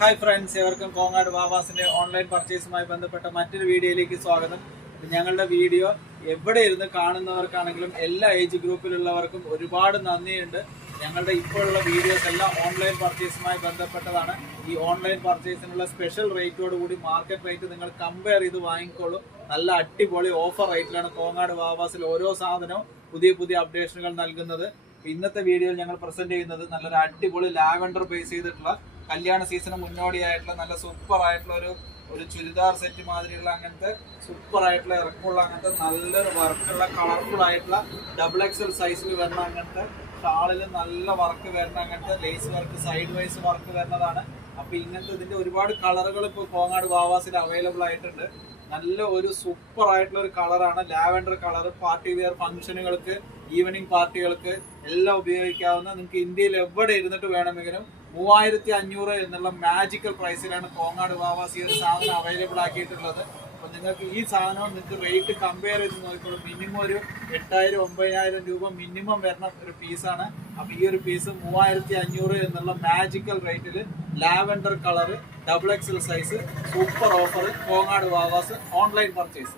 Hi friends, എവർക്കും Kongad വാവാസിന്റെ online പർച്ചേസുമായി ബന്ധപ്പെട്ട മറ്റൊരു വീഡിയോയിലേക്ക് സ്വാഗതം. ഞങ്ങളുടെ വീഡിയോ എവിടെ ഇരുന്ന് കാണുന്നവർക്കാണെങ്കിലും എല്ലാ ഏജ് ഗ്രൂപ്പിലുള്ളവർക്കും ഒരുപാട് നന്ദിയുണ്ട്. ഞങ്ങളുടെ ഇപ്പോഴുള്ള വീഡിയോസ് എല്ലാം ഓൺലൈൻ പർച്ചേസുമായി ബന്ധപ്പെട്ടതാണ്. ഈ ഓൺലൈൻ പർച്ചേസിനുള്ള സ്പെഷ്യൽ റേറ്റോടുകൂടി മാർക്കറ്റ് റേറ്റ് നിങ്ങൾ കമ്പയർ ചെയ്ത് വാങ്ങിക്കോളൂ. നല്ല അടിപൊളി ഓഫർ റേറ്റിലാണ് കോങ്ങാട് വാവാസിൽ ഓരോ സാധനവും പുതിയ പുതിയ അപ്ഡേഷനുകൾ നൽകുന്നത്. ഇന്നത്തെ വീഡിയോയിൽ ഞങ്ങൾ പ്രസന്റ് ചെയ്യുന്നത് നല്ലൊരു അടിപൊളി ലാവൻഡർ ബേസ് ചെയ്തിട്ടുള്ള കല്യാണ സീസണ് മുന്നോടിയായിട്ടുള്ള നല്ല സൂപ്പർ ആയിട്ടുള്ള ഒരു ചുരിദാർ സെറ്റ് മാതിരിയുള്ള അങ്ങനത്തെ സൂപ്പർ ആയിട്ടുള്ള ഇറക്കമുള്ള അങ്ങനത്തെ നല്ലൊരു വർക്കുള്ള കളർഫുൾ ആയിട്ടുള്ള XXL സൈസിൽ വരുന്ന അങ്ങനത്തെ ഷാളിൽ നല്ല വർക്ക് വരുന്ന അങ്ങനത്തെ lace work side wise work വരുന്നതാണ്. അപ്പൊ ഇങ്ങനത്തെ ഇതിന്റെ ഒരുപാട് കളറുകൾ ഇപ്പോൾ കോങ്ങാട് വാവാസിൽ അവൈലബിൾ ആയിട്ടുണ്ട്. നല്ല ഒരു സൂപ്പർ ആയിട്ടുള്ള ഒരു കളറാണ് ലാവൻഡർ കളർ. പാർട്ടി വെയർ ഫംഗ്ഷനുകൾക്ക്, ഈവനിങ് പാർട്ടികൾക്ക് എല്ലാം ഉപയോഗിക്കാവുന്ന, നിങ്ങൾക്ക് ഇന്ത്യയിൽ എവിടെ ഇരുന്നിട്ട് വേണമെങ്കിലും 3500 എന്നുള്ള മാജിക്കൽ പ്രൈസിലാണ് കോങ്ങാട് വാവാസി ഒരു സാധനം അവൈലബിൾ ആക്കിയിട്ടുള്ളത്. അപ്പൊ നിങ്ങൾക്ക് ഈ സാധനം നിങ്ങൾക്ക് റേറ്റ് കമ്പയർ ചെയ്ത് നോക്കിക്കോളൂ. മിനിമം ഒരു 8000-9000 രൂപ മിനിമം വരുന്ന ഒരു പീസാണ്. അപ്പൊ ഈ ഒരു പീസ് 3500 എന്നുള്ള മാജിക്കൽ റേറ്റിൽ lavender colour XXL size super offer Kongad Vavas online purchase.